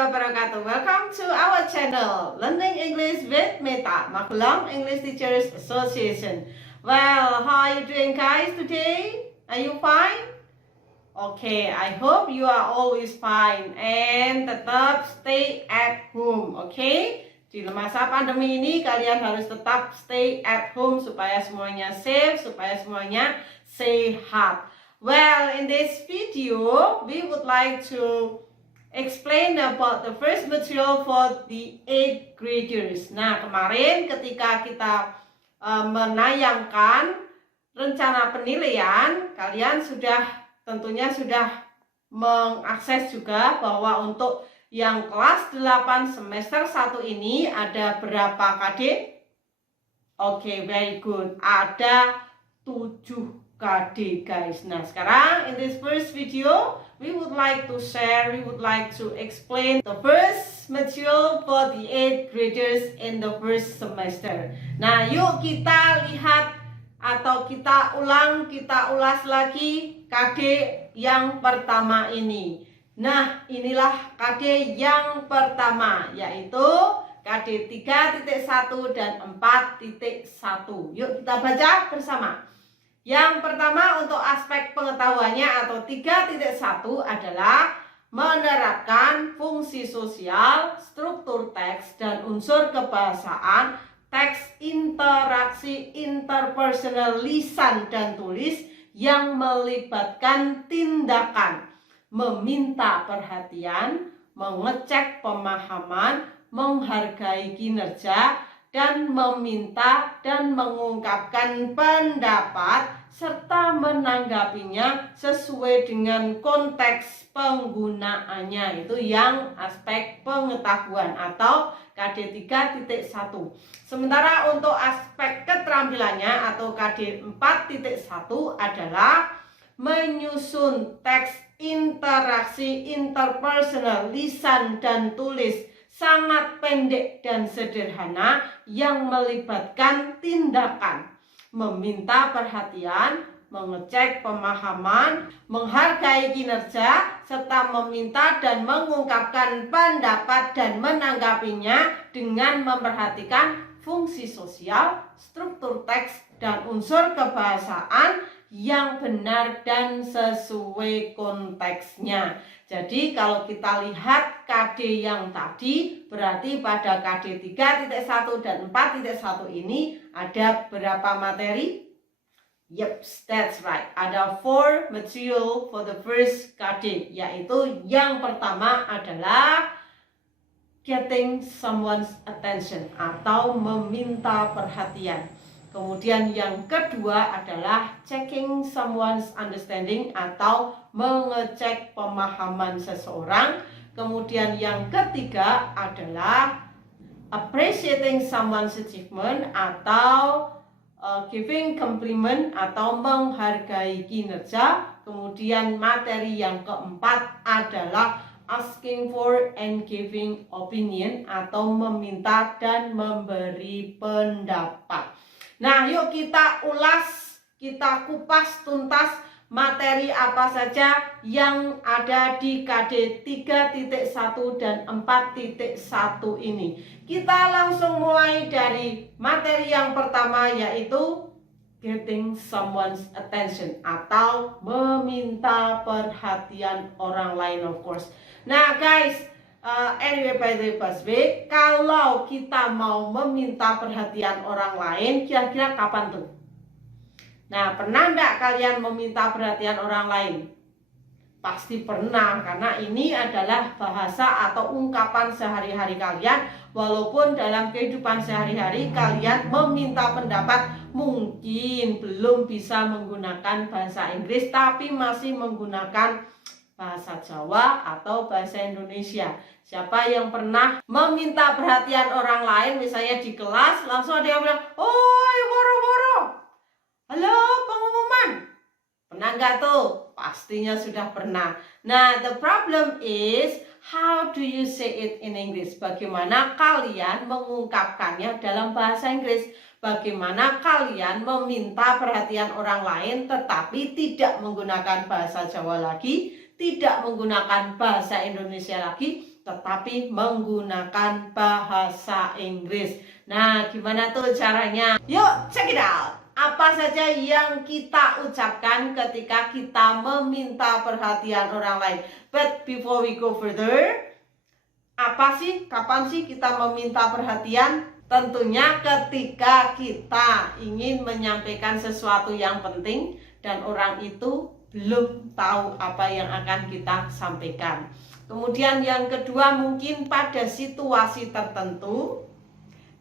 wabarakatuh. Welcome to our channel, Learning English with Meta, Magelang English Teachers Association. Well, how are you doing guys today? Are you fine? Okay, I hope you are always fine and tetap stay at home, okay? Di masa pandemi ini kalian harus tetap stay at home supaya semuanya safe, supaya semuanya sehat. Well, in this video, we would like to explain about the first material for the 8th graders. Nah, kemarin ketika kita menayangkan rencana penilaian, kalian tentunya sudah mengakses juga bahwa untuk yang kelas 8 semester 1 ini ada berapa KD? Oke, very good. Ada 7 KD guys. Nah, sekarang in this first video we would like to explain the first material for the 8th graders in the first semester. Nah, yuk kita lihat atau kita ulas lagi KD yang pertama ini. Nah, inilah KD yang pertama, yaitu KD 3.1 dan 4.1. Yuk kita baca bersama. Yang pertama untuk aspek pengetahuannya atau 3.1 adalah menerapkan fungsi sosial, struktur teks, dan unsur kebahasaan, teks interaksi interpersonal lisan dan tulis yang melibatkan tindakan meminta perhatian, mengecek pemahaman, menghargai kinerja, dan meminta dan mengungkapkan pendapat serta menanggapinya sesuai dengan konteks penggunaannya. Itu yang aspek pengetahuan atau KD 3.1. Sementara untuk aspek keterampilannya atau KD 4.1 adalah menyusun teks interaksi interpersonal lisan dan tulis sangat pendek dan sederhana yang melibatkan tindakan meminta perhatian, mengecek pemahaman, menghargai kinerja, serta meminta dan mengungkapkan pendapat dan menanggapinya dengan memperhatikan fungsi sosial, struktur teks, dan unsur kebahasaan yang benar dan sesuai konteksnya. Jadi kalau kita lihat KD yang tadi, berarti pada KD 3.1 dan 4.1 ini ada berapa materi? Yep, that's right. Ada 4 material for the first KD, yaitu yang pertama adalah getting someone's attention atau meminta perhatian. Kemudian yang kedua adalah checking someone's understanding atau mengecek pemahaman seseorang. Kemudian yang ketiga adalah appreciating someone's achievement atau giving compliment atau menghargai kinerja. Kemudian materi yang keempat adalah asking for and giving opinion atau meminta dan memberi pendapat. Nah, yuk kita ulas, kita kupas tuntas materi apa saja yang ada di KD 3.1 dan 4.1 ini. Kita langsung mulai dari materi yang pertama, yaitu getting someone's attention atau meminta perhatian orang lain, of course. Nah guys, anyway, by the way, kalau kita mau meminta perhatian orang lain, kira-kira kapan tuh? Nah, pernah enggak kalian meminta perhatian orang lain? Pasti pernah, karena ini adalah bahasa atau ungkapan sehari-hari kalian. Walaupun dalam kehidupan sehari-hari kalian meminta pendapat, mungkin belum bisa menggunakan bahasa Inggris, tapi masih menggunakan bahasa Jawa atau bahasa Indonesia. Siapa yang pernah meminta perhatian orang lain, misalnya di kelas, langsung ada yang bilang, "Oi, boro-boro, halo pengumuman." Pernah nggak tuh? Pastinya sudah pernah. Nah, the problem is, how do you say it in English? Bagaimana kalian mengungkapkannya dalam bahasa Inggris? Bagaimana kalian meminta perhatian orang lain tetapi tidak menggunakan bahasa Jawa lagi, tidak menggunakan bahasa Indonesia lagi, tetapi menggunakan bahasa Inggris. Nah, gimana tuh caranya? Yuk, check it out! Apa saja yang kita ucapkan ketika kita meminta perhatian orang lain? But before we go further, kapan sih kita meminta perhatian? Tentunya ketika kita ingin menyampaikan sesuatu yang penting dan orang itu belum tahu apa yang akan kita sampaikan. Kemudian yang kedua, mungkin pada situasi tertentu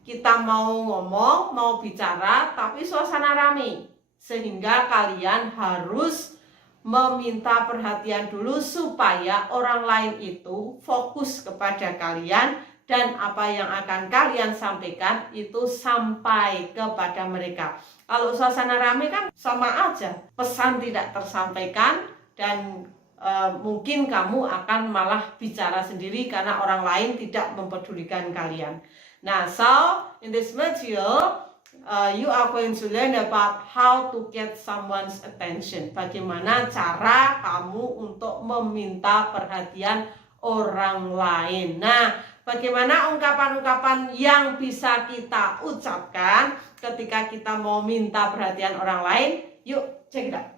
kita mau ngomong, mau bicara, tapi suasana ramai, sehingga kalian harus meminta perhatian dulu supaya orang lain itu fokus kepada kalian dan apa yang akan kalian sampaikan itu sampai kepada mereka. Kalau suasana ramai kan sama aja, pesan tidak tersampaikan dan mungkin kamu akan malah bicara sendiri karena orang lain tidak mempedulikan kalian. Nah, so in this material, you are going to learn about how to get someone's attention. Bagaimana cara kamu untuk meminta perhatian orang lain. Nah, bagaimana ungkapan-ungkapan yang bisa kita ucapkan ketika kita mau minta perhatian orang lain? Yuk, check it out.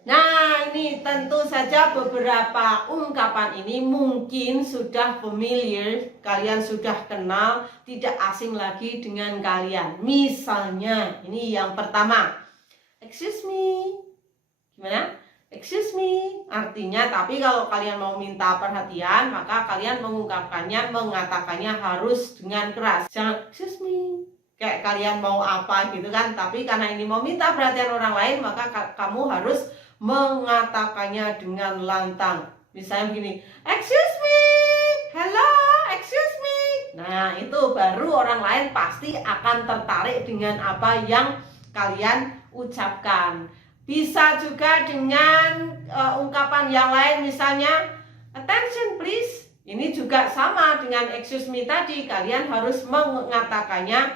Nah, ini tentu saja beberapa ungkapan ini mungkin sudah familiar, kalian sudah kenal, tidak asing lagi dengan kalian. Misalnya, ini yang pertama, excuse me. Gimana? Excuse me, artinya, tapi kalau kalian mau minta perhatian, maka kalian mengatakannya harus dengan keras. Jangan excuse me, kayak kalian mau apa gitu kan. Tapi karena ini mau minta perhatian orang lain, maka kamu harus mengatakannya dengan lantang. Misalnya begini, excuse me, hello, excuse me. Nah, itu baru orang lain pasti akan tertarik dengan apa yang kalian ucapkan. Bisa juga dengan ungkapan yang lain, misalnya attention please. Ini juga sama dengan excuse me tadi, kalian harus mengucapkannya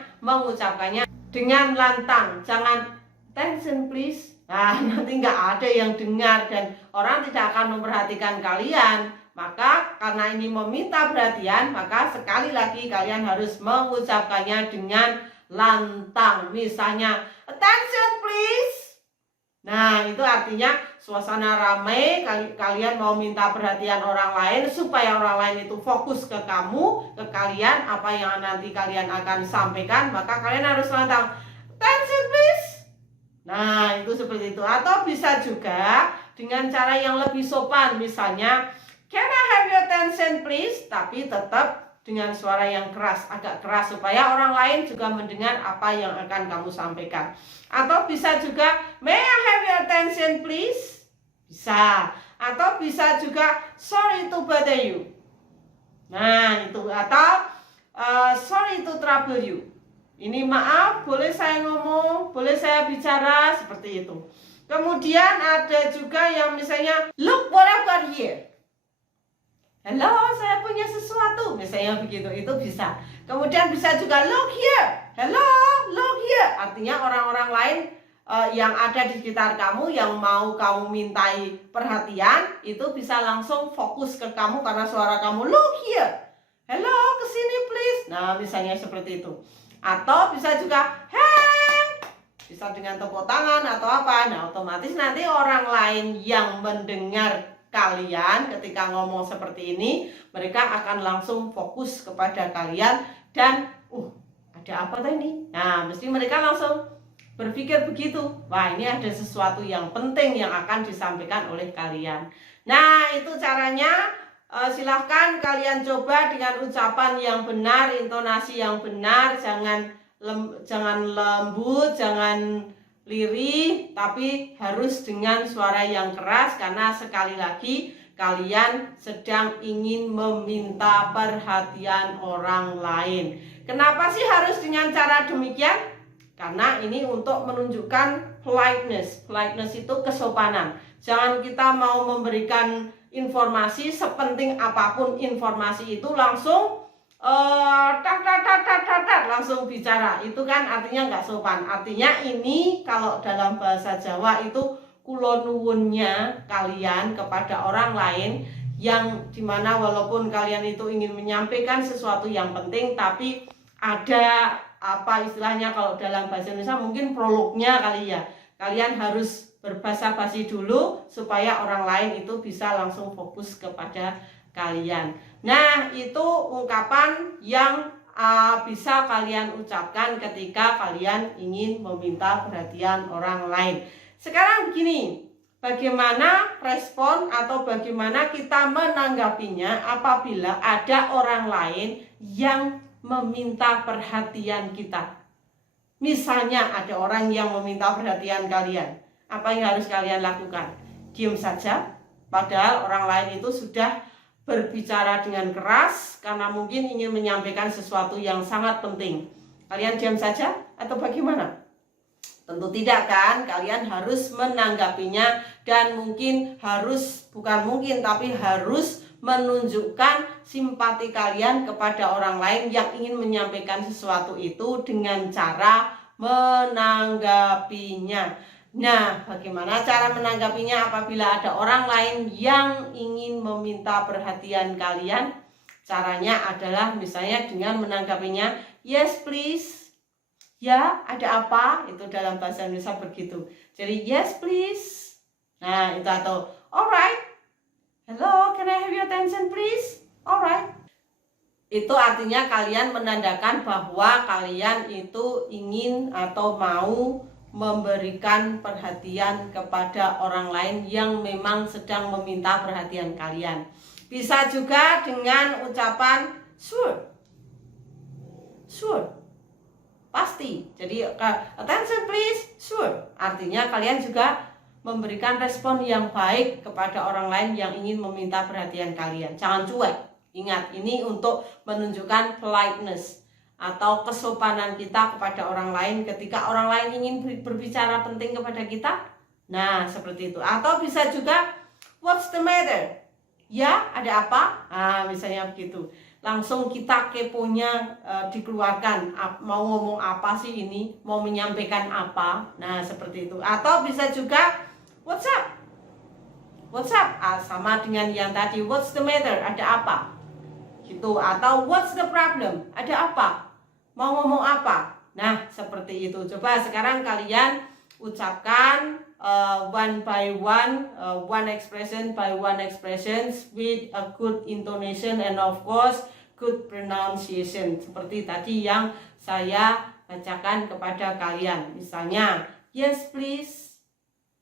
dengan lantang. Jangan attention please. Nah, nanti nggak ada yang dengar dan orang tidak akan memperhatikan kalian. Maka karena ini meminta perhatian, maka sekali lagi kalian harus mengucapkannya dengan lantang. Misalnya attention please. Nah, itu artinya suasana ramai, kalian mau minta perhatian orang lain supaya orang lain itu fokus ke kamu, ke kalian, apa yang nanti kalian akan sampaikan, maka kalian harus lantang, attention please. Nah, itu seperti itu. Atau bisa juga dengan cara yang lebih sopan, misalnya can I have your attention please, tapi tetap dengan suara yang keras, agak keras supaya orang lain juga mendengar apa yang akan kamu sampaikan. Atau bisa juga may I have your attention please? Bisa. Atau bisa juga sorry to bother you. Nah, itu. Atau sorry to trouble you. Ini maaf, boleh saya ngomong, boleh saya bicara, seperti itu. Kemudian ada juga yang misalnya look what I've got here. Hello, saya punya sesuatu, misalnya begitu, itu bisa. Kemudian bisa juga look here, hello, look here. Artinya orang-orang lain yang ada di sekitar kamu yang mau kamu mintai perhatian, itu bisa langsung fokus ke kamu karena suara kamu look here, hello, kesini please. Nah, misalnya seperti itu. Atau bisa juga hey, bisa dengan tepuk tangan atau apa. Nah, otomatis nanti orang lain yang mendengar kalian ketika ngomong seperti ini, mereka akan langsung fokus kepada kalian dan ada apa tadi? Nah, mesti mereka langsung berpikir begitu. Wah, ini ada sesuatu yang penting yang akan disampaikan oleh kalian. Nah, itu caranya. Silahkan kalian coba dengan ucapan yang benar, intonasi yang benar, jangan lembut, jangan lirih, tapi harus dengan suara yang keras karena sekali lagi kalian sedang ingin meminta perhatian orang lain. Kenapa sih harus dengan cara demikian? Karena ini untuk menunjukkan politeness. Politeness itu kesopanan. Jangan kita mau memberikan informasi sepenting apapun informasi itu langsung langsung bicara, itu kan artinya nggak sopan. Artinya ini kalau dalam bahasa Jawa itu kulo nuwunnya kalian kepada orang lain, yang dimana walaupun kalian itu ingin menyampaikan sesuatu yang penting, tapi ada apa istilahnya kalau dalam bahasa Indonesia mungkin prolognya kali ya. Kalian harus berbahasa basi dulu supaya orang lain itu bisa langsung fokus kepada kalian. Nah, itu ungkapan yang bisa kalian ucapkan ketika kalian ingin meminta perhatian orang lain. Sekarang begini, bagaimana respon atau bagaimana kita menanggapinya apabila ada orang lain yang meminta perhatian kita. Misalnya ada orang yang meminta perhatian kalian, apa yang harus kalian lakukan? Diam saja, padahal orang lain itu sudah berbicara dengan keras karena mungkin ingin menyampaikan sesuatu yang sangat penting. Kalian diam saja atau bagaimana? Tentu tidak kan, kalian harus menanggapinya dan mungkin harus, bukan mungkin tapi harus menunjukkan simpati kalian kepada orang lain yang ingin menyampaikan sesuatu itu dengan cara menanggapinya. Nah, bagaimana cara menanggapinya apabila ada orang lain yang ingin meminta perhatian kalian? Caranya adalah misalnya dengan menanggapinya, yes please. Ya, ada apa? Itu dalam bahasa Indonesia begitu. Jadi yes please. Nah, itu atau alright. Hello, can I have your attention please? Alright. Itu artinya kalian menandakan bahwa kalian itu ingin atau mau memberikan perhatian kepada orang lain yang memang sedang meminta perhatian kalian. Bisa juga dengan ucapan sure. Sure. Pasti. Jadi attention please, sure. Artinya kalian juga memberikan respon yang baik kepada orang lain yang ingin meminta perhatian kalian. Jangan cuek. Ingat, ini untuk menunjukkan politeness atau kesopanan kita kepada orang lain ketika orang lain ingin berbicara penting kepada kita. Nah, seperti itu. Atau bisa juga, what's the matter? Ya, ada apa? Nah, misalnya begitu. Langsung kita keponya dikeluarkan. Mau ngomong apa sih ini? Mau menyampaikan apa? Nah, seperti itu. Atau bisa juga, what's up? What's up? Sama dengan yang tadi, what's the matter? Ada apa? Gitu. Atau what's the problem? Ada apa? Mau ngomong apa? Nah, seperti itu. Coba sekarang kalian ucapkan one by one, one expression by one expressions with a good intonation and of course good pronunciation. Seperti tadi yang saya bacakan kepada kalian. Misalnya, yes please.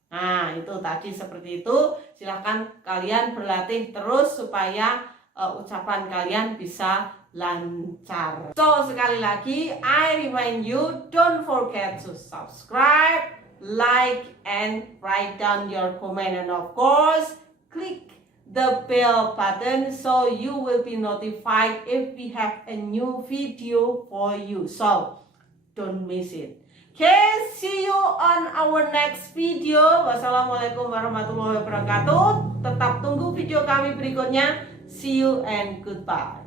Nah, itu tadi seperti itu. Silahkan kalian berlatih terus supaya ucapan kalian bisa lancar. So, sekali lagi, I remind you, don't forget to subscribe, like, and write down your comment. And of course, click the bell button so you will be notified if we have a new video for you. So, don't miss it. Okay, see you on our next video. Wassalamualaikum warahmatullahi wabarakatuh. Tetap tunggu video kami berikutnya. See you and goodbye.